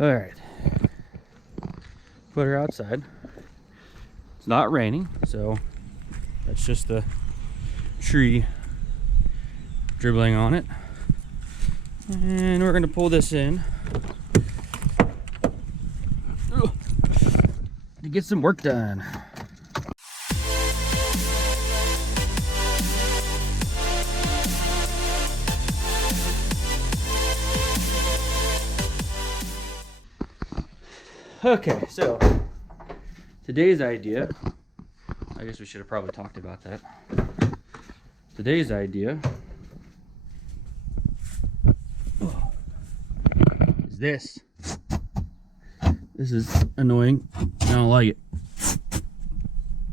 All right, put her outside. It's not raining, so that's just the tree dribbling on it. And we're gonna pull this in to get some work done. Okay, so today's idea, I guess we should have probably talked about that. Today's idea is this. This is annoying. I don't like it.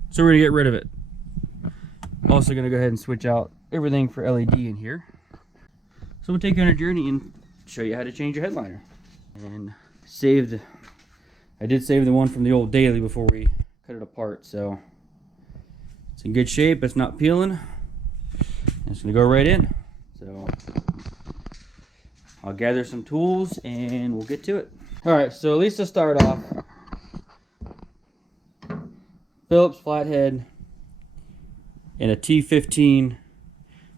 So we're gonna get rid of it. Also gonna go ahead and switch out everything for LED in here. So we'll take you on a journey and show you how to change your headliner. And I did save the one from the old daily before we cut it apart, so it's in good shape. It's not peeling. It's gonna go right in. So I'll gather some tools and we'll get to it. All right, so at least to start off, Phillips flathead and a T15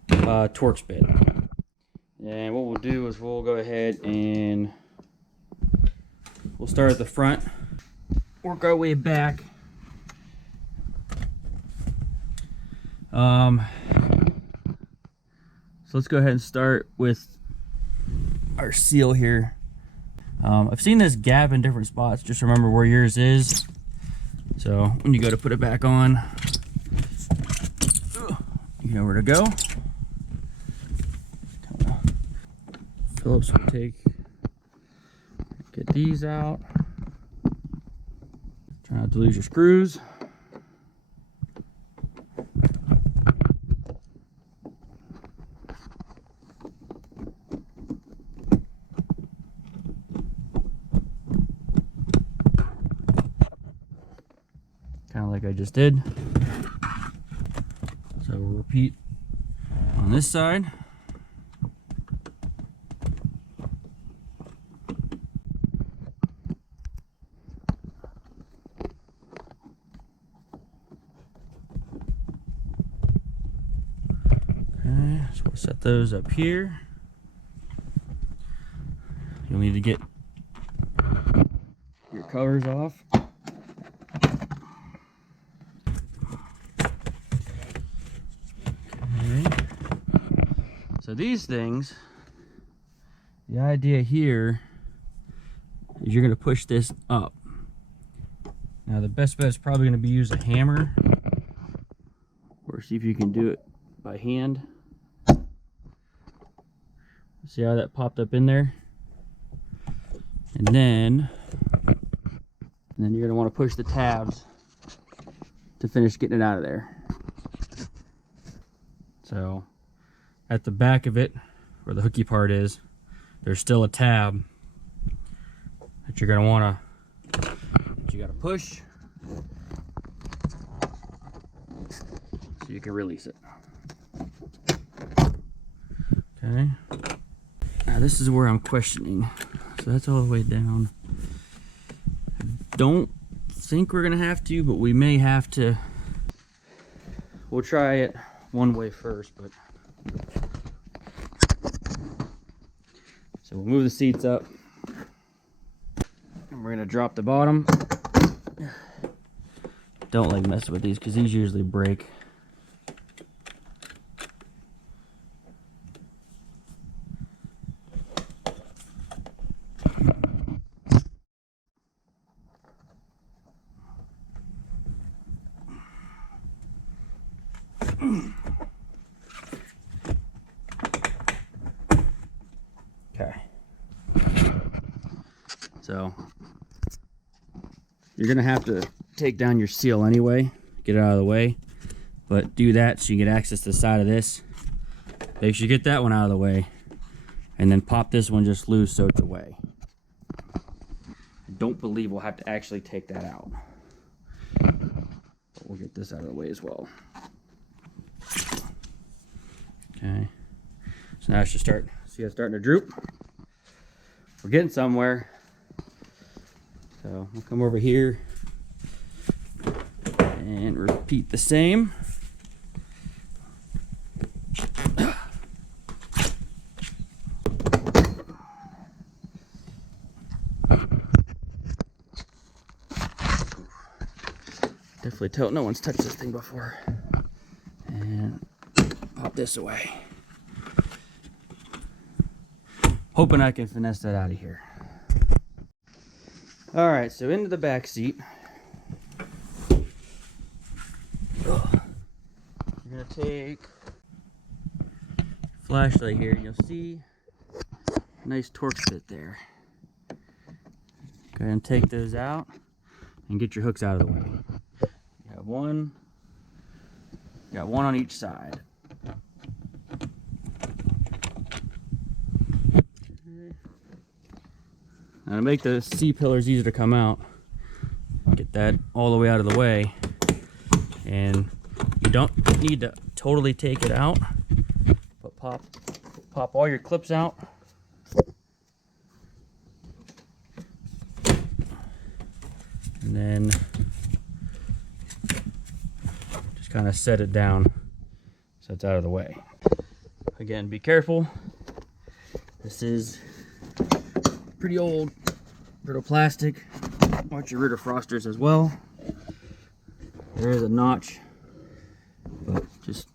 Torx bit. And what we'll do is we'll go ahead and we'll start at the front, work our way back. So let's go ahead and start with our seal here. I've seen this gap in different spots. Just remember where yours is. So when you go to put it back on, you know where to go. Phillips will get these out. Try not to lose your screws. Kind of like I just did. So we'll repeat on this side. Okay, so we'll set those up here. You'll need to get your covers off. So these things, the idea here is you're going to push this up. Now the best bet is probably going to be use a hammer, or see if you can do it by hand. See how that popped up in there? And then you're going to want to push the tabs to finish getting it out of there. So at the back of it, where the hooky part is, there's still a tab that you're going to want to, you got to push so you can release it. Okay. Now this is where I'm questioning. So that's all the way down. I don't think we're going to have to, but we may have to. We'll try it one way first, but so we'll move the seats up and we're gonna drop the bottom. Don't like messing with these because these usually break. Okay. So you're gonna have to take down your seal anyway, get it out of the way, but do that so you get access to the side of this. Make sure you get that one out of the way, and then pop this one just loose so it's away. I don't believe we'll have to actually take that out, but we'll get this out of the way as well. Okay, so now I should start. See, it's starting to droop. We're getting somewhere. So we'll come over here and repeat the same. Definitely tell no one's touched this thing before. And pop this away. Hoping I can finesse that out of here. All right, so into the back seat. You're gonna take flashlight here. You'll see a nice Torx bit there. Go ahead and take those out and get your hooks out of the way. You have one. You got one on each side. Now to make the C-pillars easier to come out, get that all the way out of the way. And you don't need to totally take it out, but pop all your clips out. And then just kind of set it down so it's out of the way. Again, be careful. This is pretty old brittle plastic. Watch your rear defrosters as well. There is a notch, but just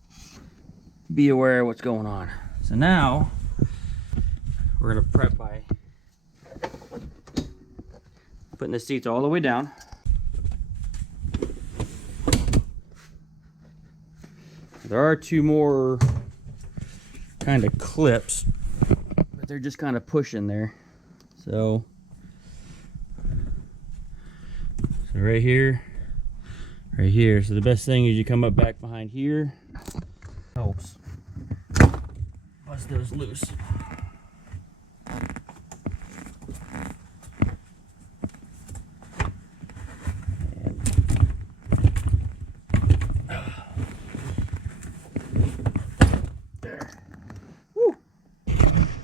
be aware of what's going on. So now we're gonna prep by putting the seats all the way down. There are two more kind of clips, but they're just kind of pushing there. So right here, right here. So the best thing is you come up back behind here. Helps bust those loose. There. Woo.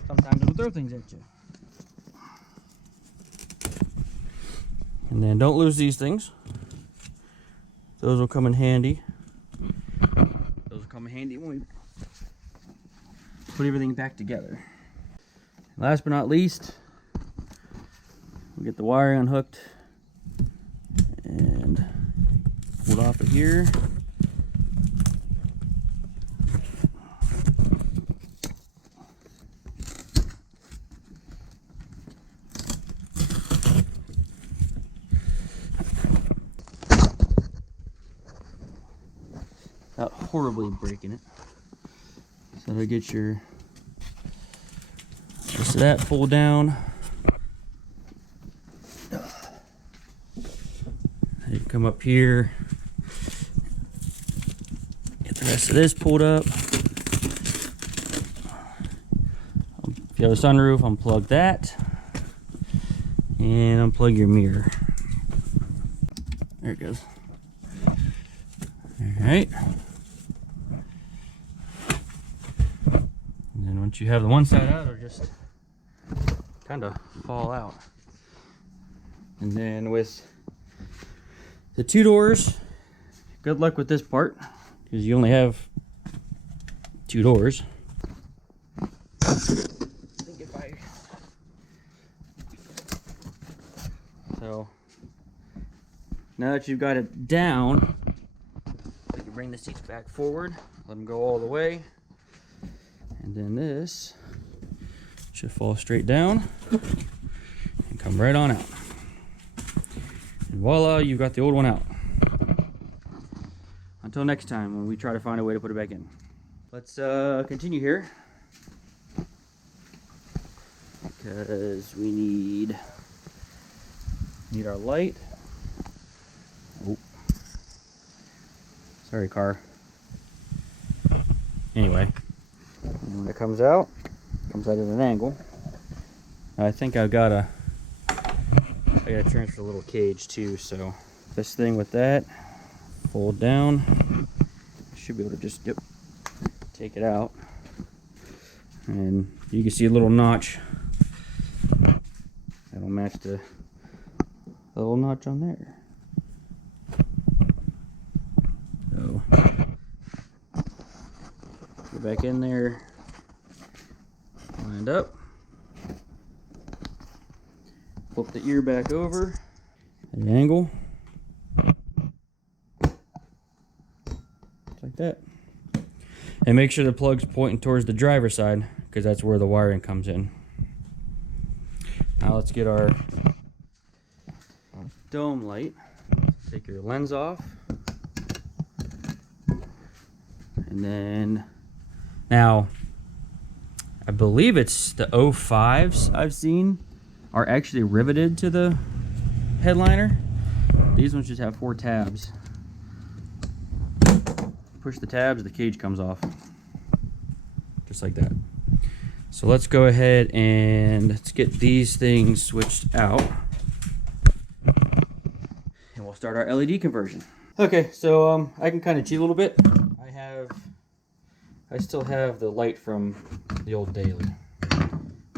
Sometimes it'll throw things at you. And then don't lose these things. Those will come in handy. Those will come in handy when we put everything back together. Last but not least, we'll get the wire unhooked and pulled off of here. Without horribly breaking it. So to get your just that pull down. You come up here, get the rest of this pulled up. If you have a sunroof, unplug that and unplug your mirror. There it goes. All right. And then once you have the one side out, it'll just kind of fall out. And then with the two doors, good luck with this part because you only have two doors. I think if I so now that you've got it down, you can bring the seats back forward, let them go all the way, and then this should fall straight down and come right on out. And voila, you've got the old one out. Until next time when we try to find a way to put it back in. Let's continue here. Because we need our light. Oh. Sorry, car. Anyway, when it comes out at an angle. Now I think I gotta transfer the little cage too, so this thing with that, fold down, should be able to just take it out, and you can see a little notch that'll match the little notch on there. So go back in there, lined up, flip the ear back over at an angle, just like that. And make sure the plug's pointing towards the driver's side, because that's where the wiring comes in. Now let's get our dome light. Take your lens off. And then, now, I believe it's the 05s I've seen are actually riveted to the headliner. These ones just have 4 tabs. Push the tabs, the cage comes off. Just like that. So let's go ahead and let's get these things switched out. And we'll start our LED conversion. Okay, so I can kind of cheat a little bit. I still have the light from the old daily.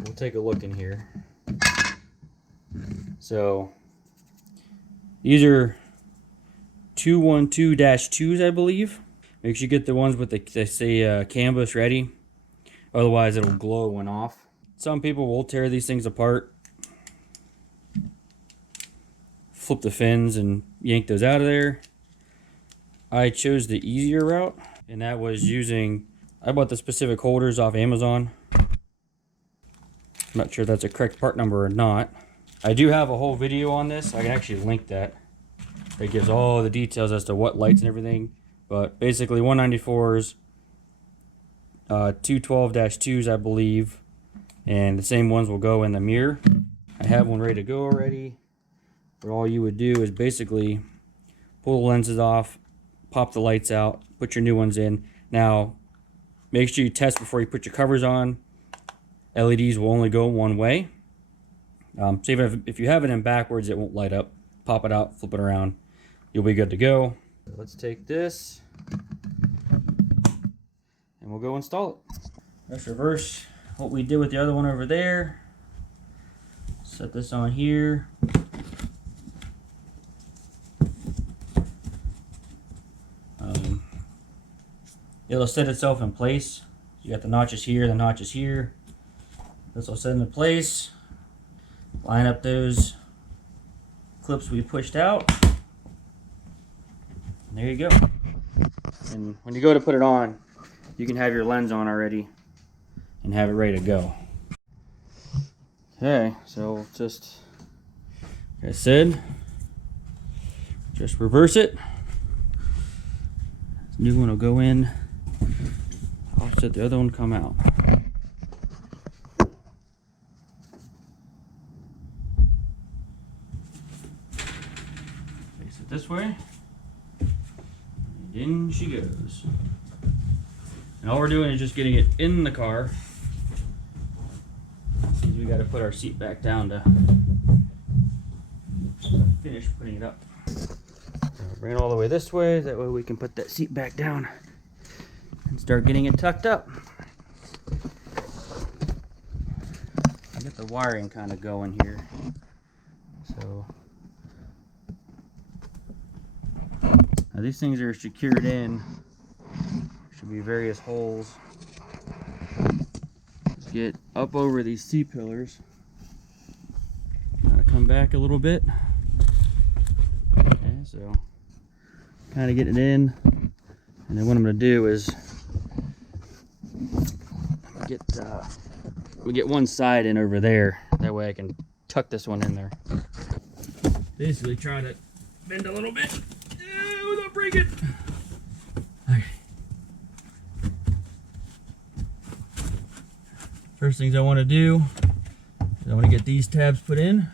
We'll take a look in here. So these are 212-2s, I believe. Make sure you get the ones with the say canvas ready. Otherwise it'll glow when off. Some people will tear these things apart, flip the fins and yank those out of there. I chose the easier route, and that was using, I bought the specific holders off Amazon. I'm not sure if that's a correct part number or not. I do have a whole video on this. I can actually link that. That gives all the details as to what lights and everything. But basically 194s, 212-2s I believe, and the same ones will go in the mirror. I have one ready to go already. But all you would do is basically pull the lenses off, pop the lights out, put your new ones in. Now, make sure you test before you put your covers on. LEDs will only go one way. So even if you have it in backwards, it won't light up. Pop it out, flip it around, you'll be good to go. So let's take this and we'll go install it. Let's reverse what we did with the other one over there. Set this on here. It'll set itself in place. You got the notches here, the notches here. This will set into place. Line up those clips we pushed out. And there you go. And when you go to put it on, you can have your lens on already and have it ready to go. Okay, so just, like I said, just reverse it. This new one will go in. Offset the other one come out. Face it this way. And in she goes. And all we're doing is just getting it in the car. Because we got to put our seat back down to finish putting it up. So bring it all the way this way. That way we can put that seat back down and start getting it tucked up. I get the wiring kind of going here. So now these things are secured in. Should be various holes. Let's get up over these C-pillars. Gotta come back a little bit. Okay, so kind of get it in. And then what I'm going to do is we get one side in over there. That way I can tuck this one in there. Basically try to bend a little bit without breaking. Okay. First things I want to do is I want to get these tabs put in.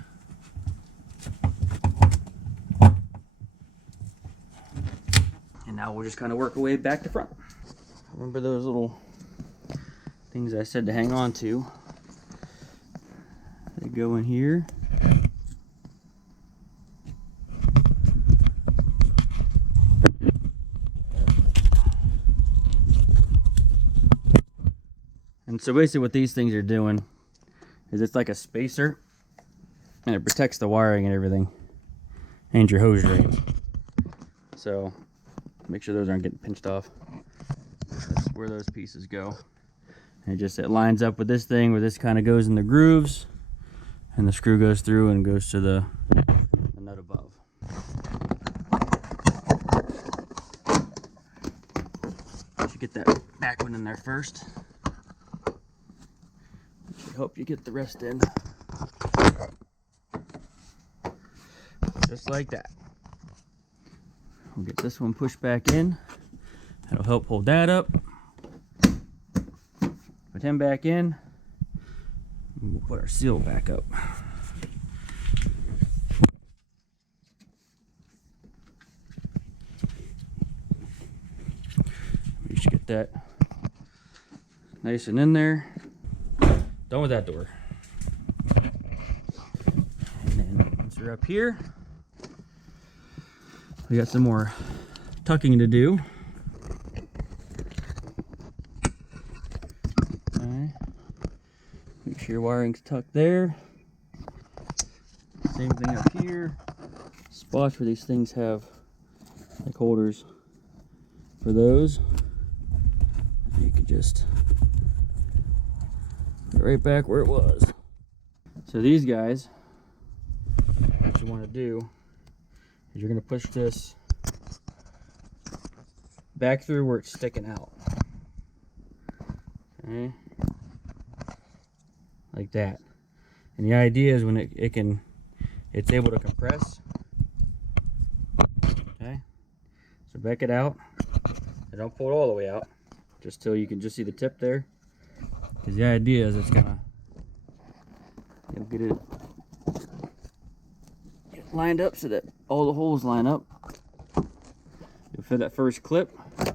And now we'll just kind of work our way back to front. Remember those little things I said to hang on to? They go in here. And so basically what these things are doing is it's like a spacer, and it protects the wiring and everything. and your hose drain. So make sure those aren't getting pinched off. That's where those pieces go. And it lines up with this thing where this kind of goes in the grooves, and the screw goes through and goes to the nut above. Should get that back one in there first. Should help you get the rest in. Just like that. We'll get this one pushed back in. That'll help hold that up. Put him back in. We'll put our seal back up. We should get that nice and in there. Done with that door. And then once we're up here, we got some more tucking to do. Okay. Make sure your wiring's tucked there. Same thing up here. Spots where these things have like holders for those. You can just put it right back where it was. So these guys, what you want to do is you're going to push this back through where it's sticking out. Okay, like that. And the idea is when it's able to compress. Okay, so back it out and don't pull it all the way out, just till you can just see the tip there. Because the idea is it's gonna, you'll get it lined up so that all the holes line up. You'll fit that first clip, and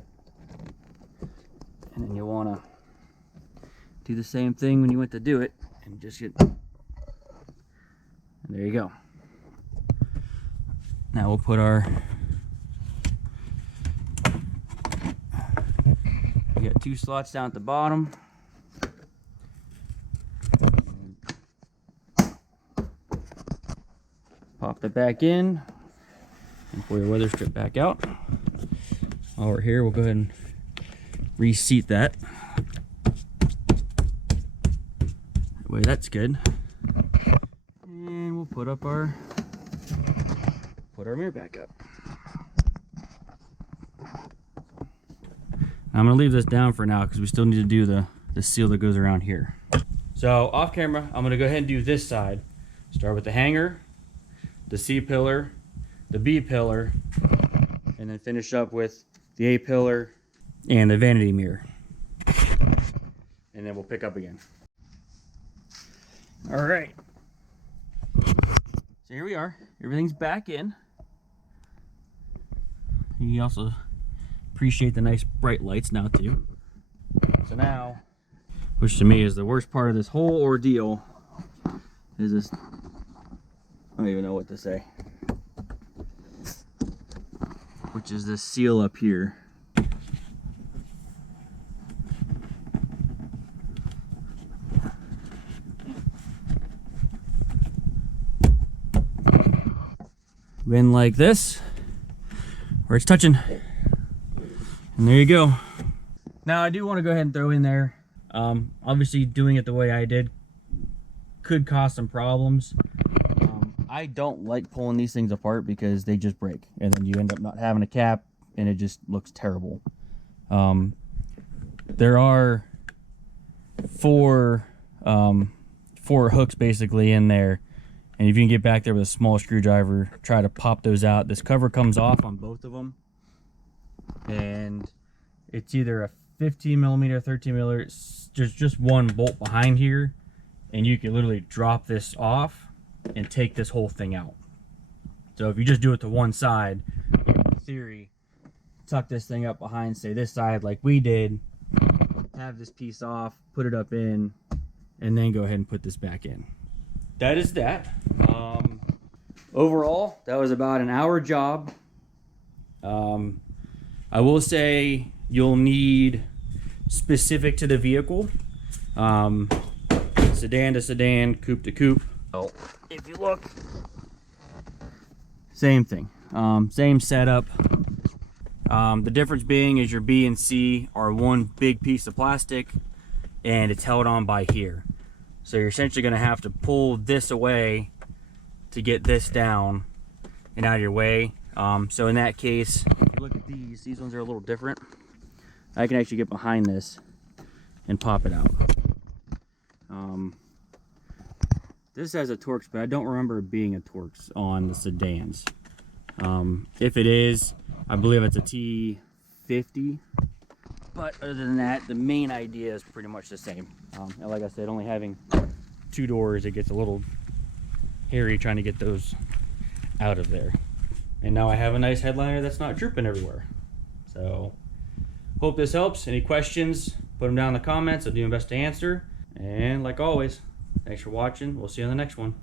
then you'll want to do the same thing when you went to do it, and just get, and there you go. Now we'll put our, we got 2 slots down at the bottom. Pop that back in and pull your weather strip back out. While we're here, we'll go ahead and reseat that. That way that's good. And we'll put our mirror back up. I'm gonna leave this down for now because we still need to do the seal that goes around here. So off camera, I'm gonna go ahead and do this side. Start with the hanger, the C pillar, the B pillar, and then finish up with the A pillar and the vanity mirror. And then we'll pick up again. All right. So here we are. Everything's back in. You also appreciate the nice bright lights now too. So now, which to me is the worst part of this whole ordeal, is this, I don't even know what to say, which is this seal up here. Been like this, where it's touching, and there you go. Now I do want to go ahead and throw in there, obviously doing it the way I did could cause some problems. I don't like pulling these things apart because they just break, and then you end up not having a cap, and it just looks terrible. There are four hooks basically in there, and if you can get back there with a small screwdriver, try to pop those out. This cover comes off on both of them, and it's either a 15 millimeter, 13 millimeter, just one bolt behind here, and you can literally drop this off and take this whole thing out. So if you just do it to one side, in theory, tuck this thing up behind, say this side like we did, have this piece off, put it up in, and then go ahead and put this back in. That is that. Overall, that was about an hour job. I will say you'll need specific to the vehicle, sedan to sedan, coupe to coupe. If you look, Same thing, same setup. The difference being is your B and C are one big piece of plastic and it's held on by here. So you're essentially going to have to pull this away to get this down and out of your way. So in that case, look at these ones are a little different. I can actually get behind this and pop it out. This has a Torx, but I don't remember it being a Torx on the sedans. If it is, I believe it's a T50. But other than that, the main idea is pretty much the same. And like I said, only having 2 doors, it gets a little hairy trying to get those out of there. And now I have a nice headliner that's not drooping everywhere. So, hope this helps. Any questions, put them down in the comments. I'll do my best to answer. And like always, thanks for watching. We'll see you on the next one.